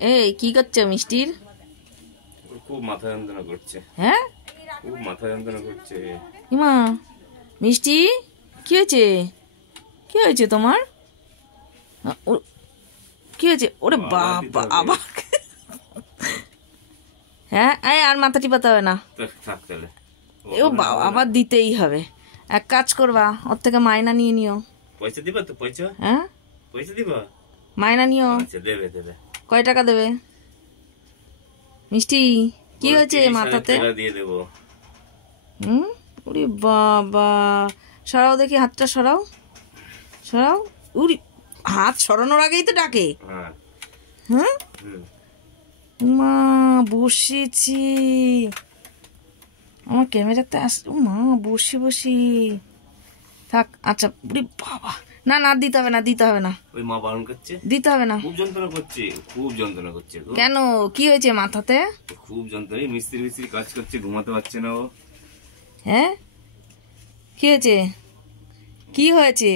এই কি করছো মিষ্টির? খুব মাথা যন্ত্রণা করছে। হ্যাঁ, খুব মাথা যন্ত্রণা করছে। ইমা মিষ্টি, কি হয়েছে? কি হয়েছে তোমার? কি হয়েছে? ওরে বাবা, আবার হ্যাঁ, আর মাথা টিপাতে হবে না। থাক তাহলে। ও বাবা, আবার দিতেই হবে। এক কাজ করবা, ওর থেকে মাইনা নিয়ে নিও। পয়সা দিবা তো? পয়সা? হ্যাঁ, পয়সা দিবা? মাইনা নিও। আচ্ছা, দেবে দেবে। কয় টাকা দেবে মিষ্টি? কি হয়েছে মাথাতে? দিয়ে দেবো। ওরে বাবা, সরাও দেখি হাতটা, সরাও সরাও। উরি, হাত সরানোর আগেই তো ডাকে। হ্যাঁ, মা বসেছি আমার ক্যামেরাতে আসলো। মা বসে বসি থাক। আচ্ছা, উরে বাবা, না না দিতে হবে না, দিতে হবে না। ওই মা বারণ করছে, দিতে হবে না। খুব যন্ত্রণা করছে, খুব যন্ত্রণা করছে। কেন, কি হয়েছে মাথাতে? খুব যন্ত্রণা, মিস্ত্রি মিস্ত্রি কাজ করছে, ঘুমাতে পারছে না ও। হ্যাঁ, কি হয়েছে? কি হয়েছে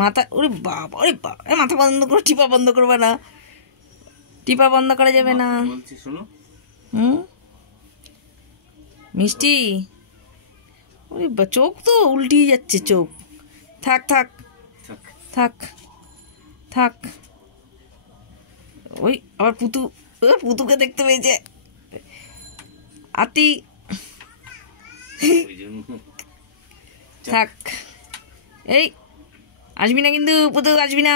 মাথা? ওরে বাবা, ওরে বাবা, মাথা বন্ধ করো, টিপা বন্ধ করবে না, টিপা বন্ধ করা যাবে না। বলছি শোনো। মিষ্টি, ওরে চোখ তো উল্টিয়ে যাচ্ছে, চোখ। থাক থাক থাক থাক। ওই আবার পুতুকে দেখতে পেয়েছে আতি। থাক, এই আসবি না কিন্তু, পুতুক আসবি না।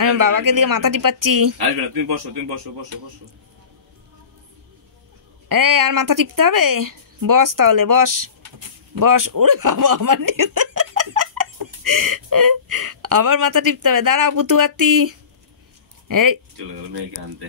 আমি বাবাকে দিয়ে মাথা টিপাচ্ছি। আসবে না, তুমি বসো, তুমি বসো বসো বসো। এই আর মাথা টিপতে হবে? বস তাহলে, বস বস। ওরে বাবা, আবার মাথা টিপতে হবে। দাঁড়াও পুতু আত্তি। এই চলে গেল মেয়েকে আনতে।